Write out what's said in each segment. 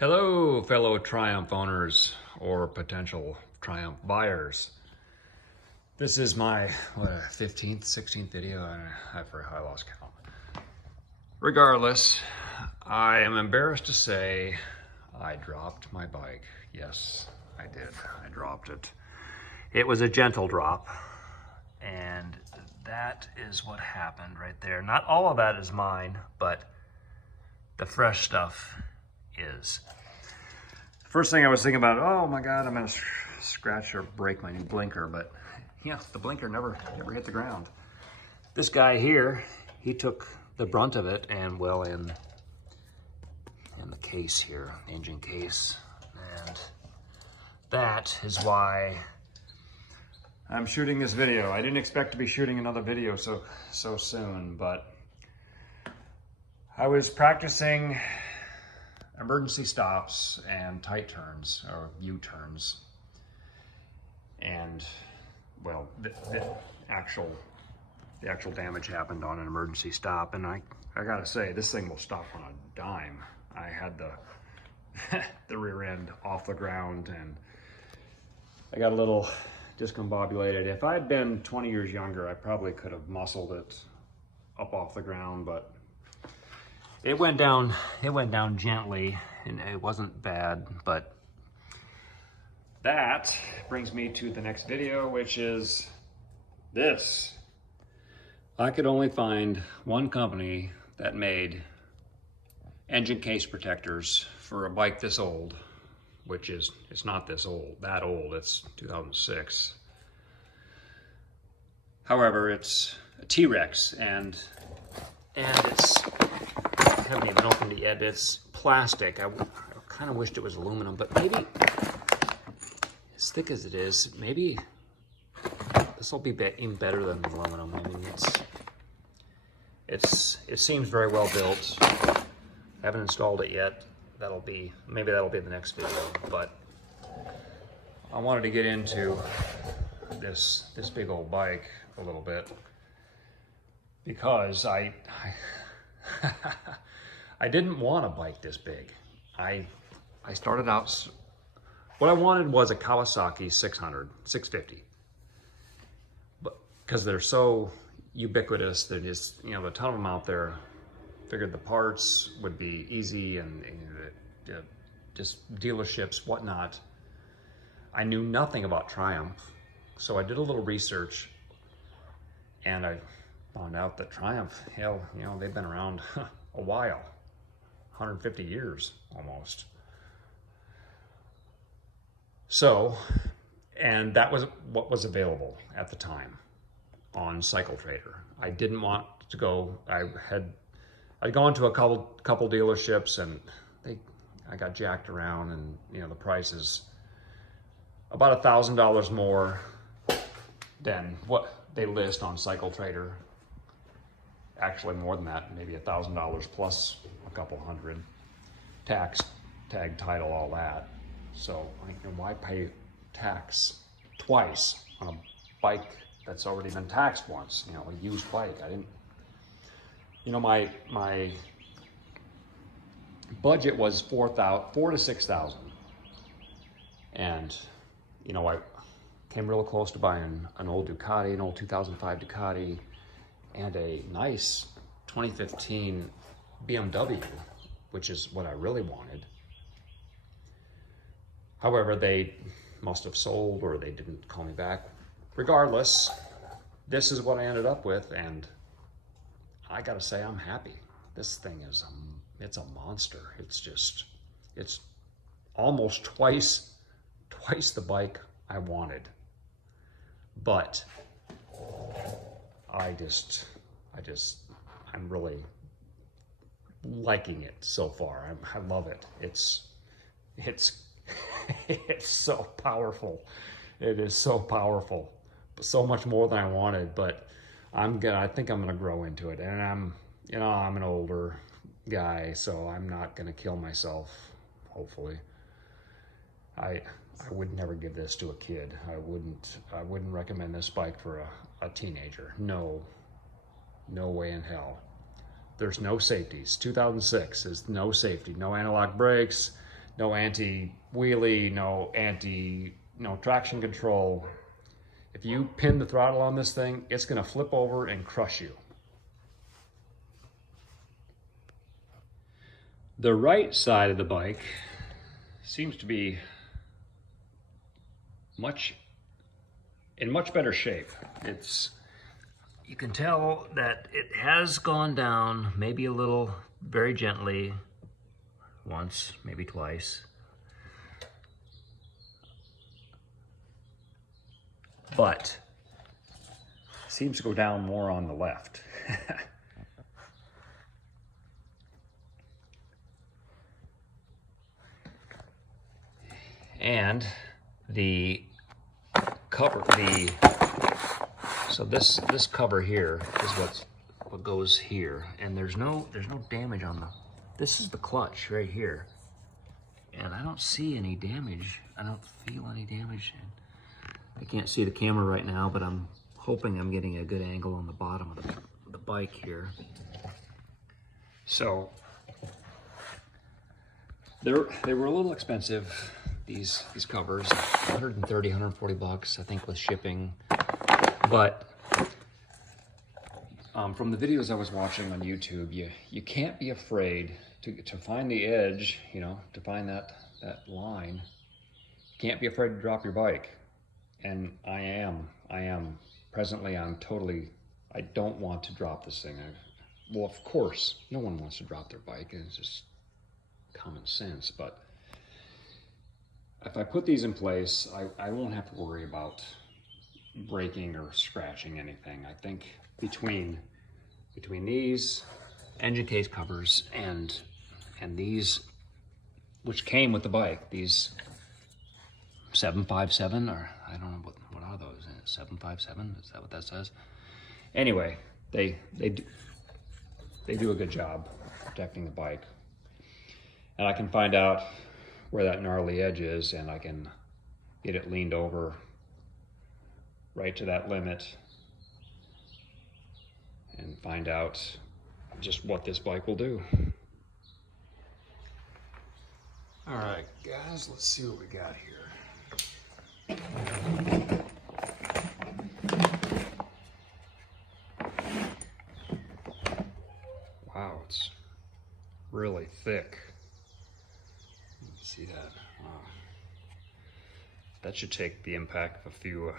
Hello, fellow Triumph owners or potential Triumph buyers. This is my 15th, 16th video. I lost count. Regardless, I am embarrassed to say I dropped my bike. Yes, I did. I dropped it. It was a gentle drop, and that is what happened right there. Not all of that is mine, but the fresh stuff is. First thing I was thinking about, oh my God, I'm gonna scratch or break my new blinker, but yeah, the blinker never hit the ground. This guy here, he took the brunt of it, and well, in the case here, the engine case, and that is why I'm shooting this video. I didn't expect to be shooting another video so soon, but I was practicing emergency stops and tight turns or U-turns, and well, the actual damage happened on an emergency stop, and I gotta say, this thing will stop on a dime. I had the rear end off the ground, and I got a little discombobulated. If I had been 20 years younger, I probably could have muscled it up off the ground, but it went down gently, and it wasn't bad. But that brings me to the next video, which is this. I could only find one company that made engine case protectors for a bike this old, which is, it's not that old, it's 2006. However, it's a T-Rex, and it's, I haven't even opened it yet. It's plastic. I kind of wished it was aluminum, but maybe, as thick as it is, maybe this will be even better than aluminum. I mean, it seems very well built. I haven't installed it yet. Maybe that'll be the next video. But I wanted to get into this big old bike a little bit, because I didn't want a bike this big. I started out, what I wanted was a Kawasaki 650, but because they're so ubiquitous, there's just, a ton of them out there. Figured the parts would be easy, and just dealerships, whatnot. I knew nothing about Triumph, so I did a little research, and I found out that Triumph, hell, they've been around a while, 150 years almost. So, and that was what was available at the time on Cycle Trader. I didn't want to go, I'd gone to a couple dealerships, and I got jacked around, and the price is about $1,000 more than what they list on Cycle Trader. Actually more than that, maybe $1,000 plus a couple hundred, tax, tag, title, all that. So why pay tax twice on a bike that's already been taxed once? A used bike. I didn't. My budget was $4,000 to $6,000, and I came real close to buying an old Ducati, an old 2005 Ducati, and a nice 2015 BMW, which is what I really wanted. However, they must have sold, or they didn't call me back. Regardless, this is what I ended up with, and I gotta say, I'm happy. This thing is it's a monster. It's almost twice the bike I wanted. But I'm really liking it so far. I love it. It's it's so powerful. It is so powerful, so much more than I wanted. But I think I'm gonna grow into it, and I'm an older guy, so I'm not gonna kill myself. Hopefully, I would never give this to a kid. I wouldn't recommend this bike for a teenager. No way in hell. There's no safeties. 2006 is no safety, no analog brakes, no anti-wheelie, no traction control. If you pin the throttle on this thing, it's gonna flip over and crush you. The right side of the bike seems to be in much better shape. You can tell that it has gone down maybe a little, very gently, once, maybe twice. But seems to go down more on the left. And the cover, so this cover here is what goes here, and there's no damage on this is the clutch right here, and I don't see any damage. I don't feel any damage. I can't see the camera right now, but I'm hoping I'm getting a good angle on the bottom of the bike here. So they were a little expensive. These covers, 130, 140 bucks, I think, with shipping. But from the videos I was watching on YouTube, you can't be afraid to find the edge, to find that line. You can't be afraid to drop your bike. And I am. Presently, I don't want to drop this thing. Well, of course, no one wants to drop their bike. It's just common sense, but if I put these in place, I won't have to worry about breaking or scratching anything. I think between these engine case covers and these, which came with the bike, these 757, or I don't know what are those? 757? Is that what that says? Anyway, they do a good job protecting the bike, and I can find out where that gnarly edge is, and I can get it leaned over right to that limit and find out just what this bike will do. All right, guys, let's see what we got here. Wow, it's really thick. See that? Wow. That should take the impact of a few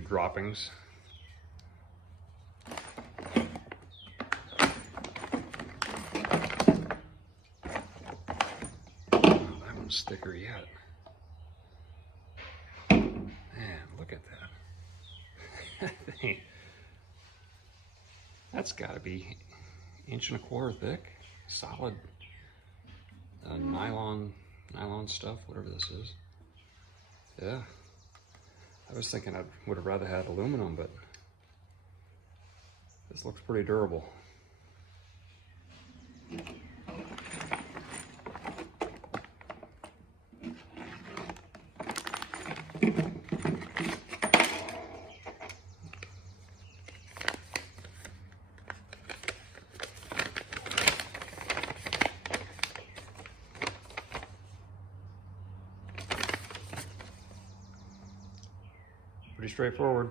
droppings. Oh, that one's thicker yet. Man, look at that. That's got to be 1.25 inches thick, solid nylon stuff, whatever this is. Yeah, I was thinking I would have rather had aluminum, but this looks pretty durable. Pretty straightforward.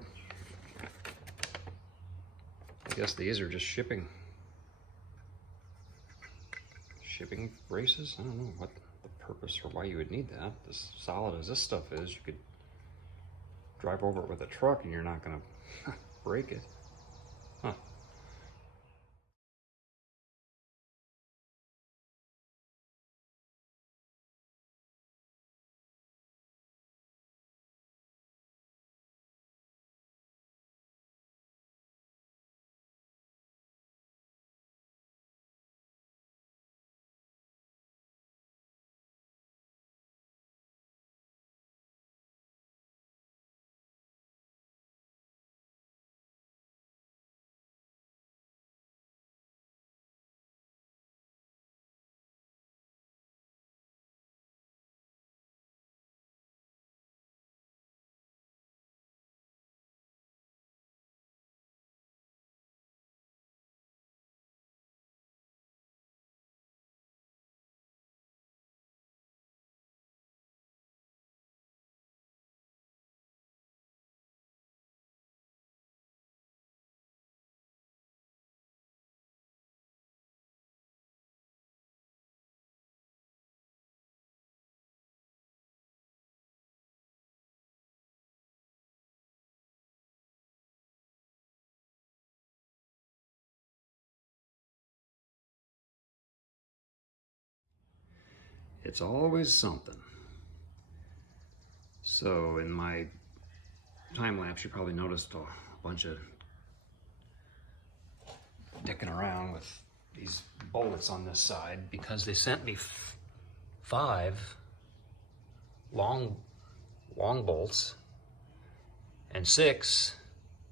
I guess these are just shipping braces. I don't know what the purpose or why you would need that. As solid as this stuff is, you could drive over it with a truck and you're not gonna break it. Huh. It's always something. So in my time lapse, you probably noticed a bunch of dicking around with these bolts on this side because they sent me 5 long bolts and 6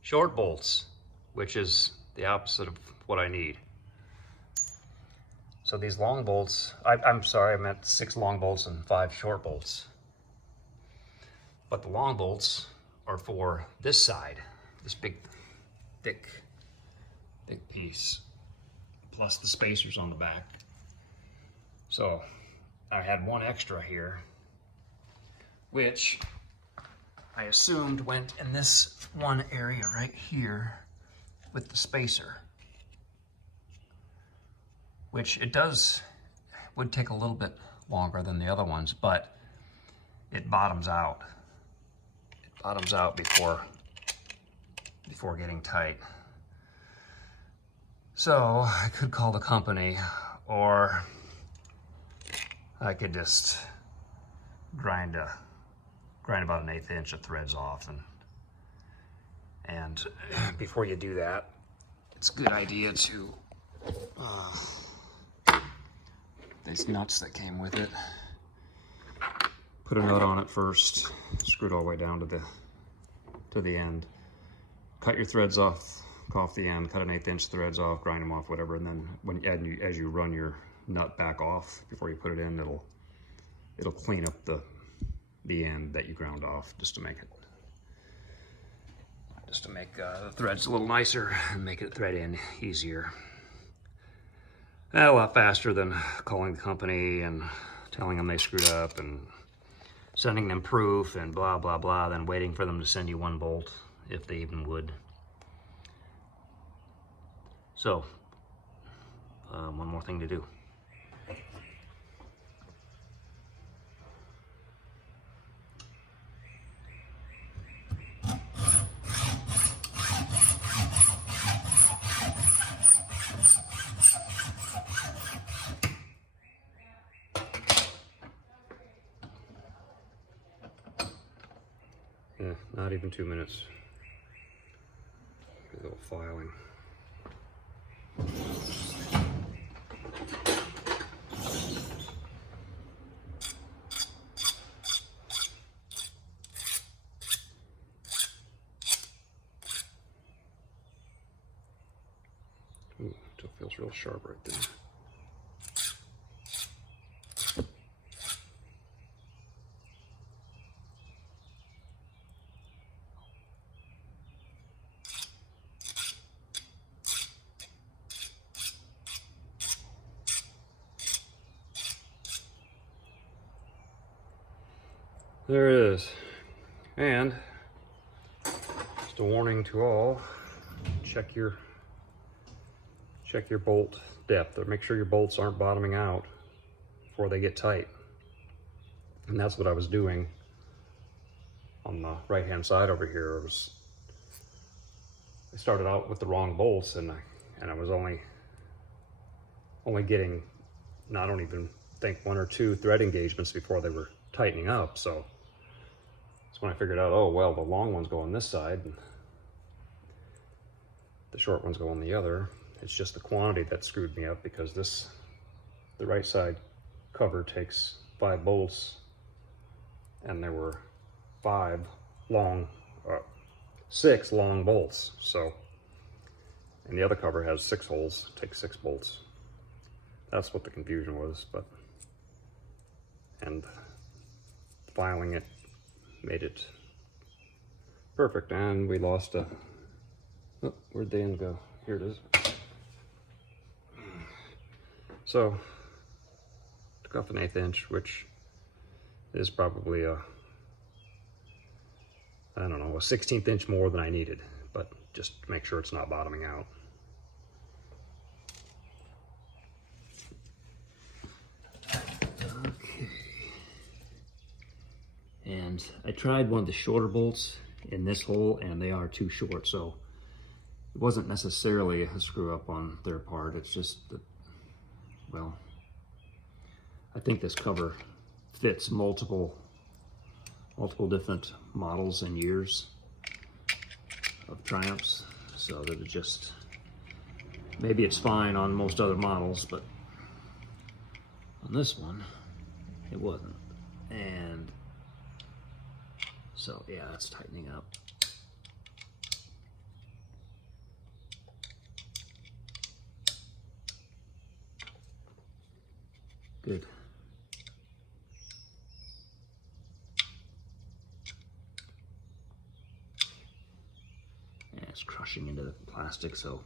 short bolts, which is the opposite of what I need. So these long bolts, I'm sorry, I meant 6 long bolts and 5 short bolts. But the long bolts are for this side, this big, thick piece, plus the spacers on the back. So I had one extra here, which I assumed went in this one area right here with the spacer, which it would take a little bit longer than the other ones, but it bottoms out. It bottoms out before getting tight. So I could call the company, or I could just grind about 1/8 inch of threads off, and before you do that, it's a good idea to these nuts that came with it, put a nut on it first, screw it all the way down to the end, cut your threads off the end, cut 1/8 inch threads off, grind them off, whatever, and then as you run your nut back off before you put it in, it'll clean up the end that you ground off, just to make the threads a little nicer and make it thread in easier. A lot faster than calling the company and telling them they screwed up and sending them proof and blah blah blah, then waiting for them to send you one bolt, if they even would. So one more thing to do. Yeah, not even 2 minutes. A little filing. Ooh, still feels real sharp right there. There it is. And just a warning to all, check your bolt depth, or make sure your bolts aren't bottoming out before they get tight. And that's what I was doing on the right hand side over here. I started out with the wrong bolts, and I was only getting, I don't even think 1 or 2 thread engagements before they were tightening up. So that's when I figured out, oh well, the long ones go on this side and the short ones go on the other. It's just the quantity that screwed me up, because the right side cover takes 5 bolts, and there were 6 long bolts. So, and the other cover has 6 holes, takes 6 bolts. That's what the confusion was, and filing it made it perfect. And we lost oh, where'd the end go? Here it is. So took off 1/8 inch, which is probably I don't know, a 1/16 inch more than I needed, but just make sure it's not bottoming out. Okay. And I tried one of the shorter bolts in this hole, and they are too short, so it wasn't necessarily a screw up on their part. It's just that, well, I think this cover fits multiple different models and years of Triumphs, so that it just, maybe it's fine on most other models, but on this one, it wasn't. And so, yeah, it's tightening up. Good. And it's crushing into the plastic, so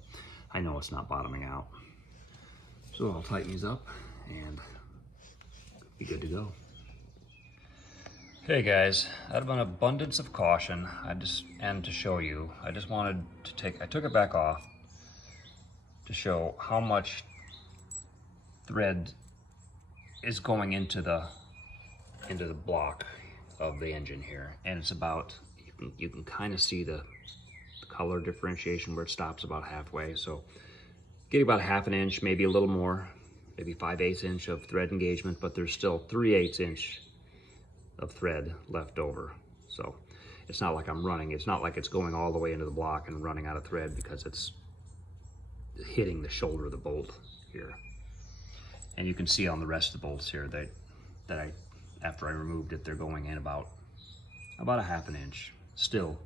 I know it's not bottoming out. So I'll tighten these up and be good to go. Hey guys, out of an abundance of caution, and to show you, I just wanted to I took it back off to show how much thread is going into the block of the engine here. And it's about, you can kind of see the color differentiation where it stops about halfway. So getting about 1/2 inch, maybe a little more, maybe 5/8 inch of thread engagement, but there's still 3/8 inch of thread left over. So it's not like I'm running, it's not like it's going all the way into the block and running out of thread, because it's hitting the shoulder of the bolt here. And you can see on the rest of the bolts here that after I removed it, they're going in about 1/2 inch. Still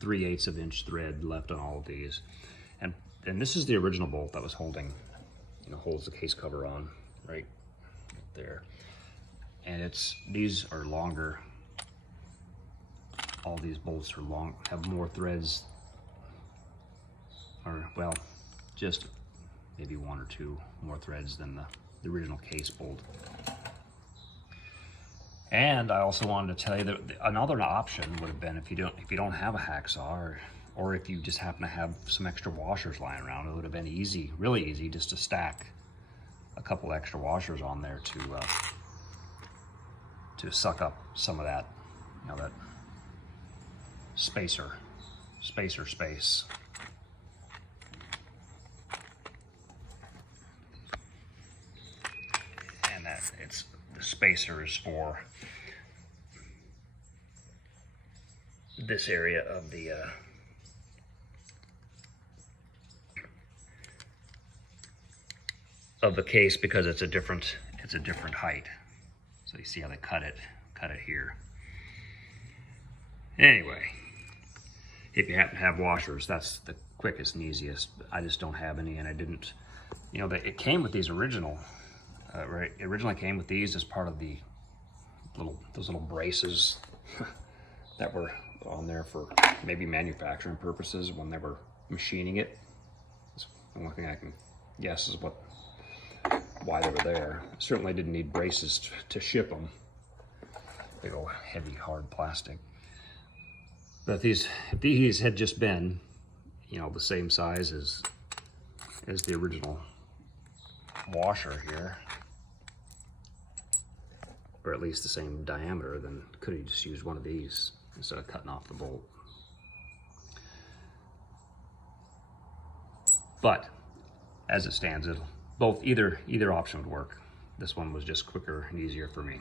3/8 of inch thread left on all of these. And this is the original bolt that was holding, holds the case cover on right there. And these are longer. All these bolts are long, have more threads, or well, just maybe 1 or 2 more threads than the original case bolt. And I also wanted to tell you that another option would have been, if you don't have a hacksaw, or if you just happen to have some extra washers lying around, it would have been easy, really easy, just to stack a couple extra washers on there to suck up some of that, that spacer space. And that the spacer is for this area of the case, because it's a different height. So you see how they cut it here. Anyway, if you happen to have washers, that's the quickest and easiest. I just don't have any, and I didn't, it came with these original, right? It originally came with these as part of those little braces that were on there for maybe manufacturing purposes when they were machining it. That's the only thing I can guess is why they were there. Certainly didn't need braces to ship them. Big old heavy hard plastic. But if these had just been, the same size as the original washer here, or at least the same diameter, then could have just used one of these instead of cutting off the bolt. But as it stands, either option would work. This one was just quicker and easier for me.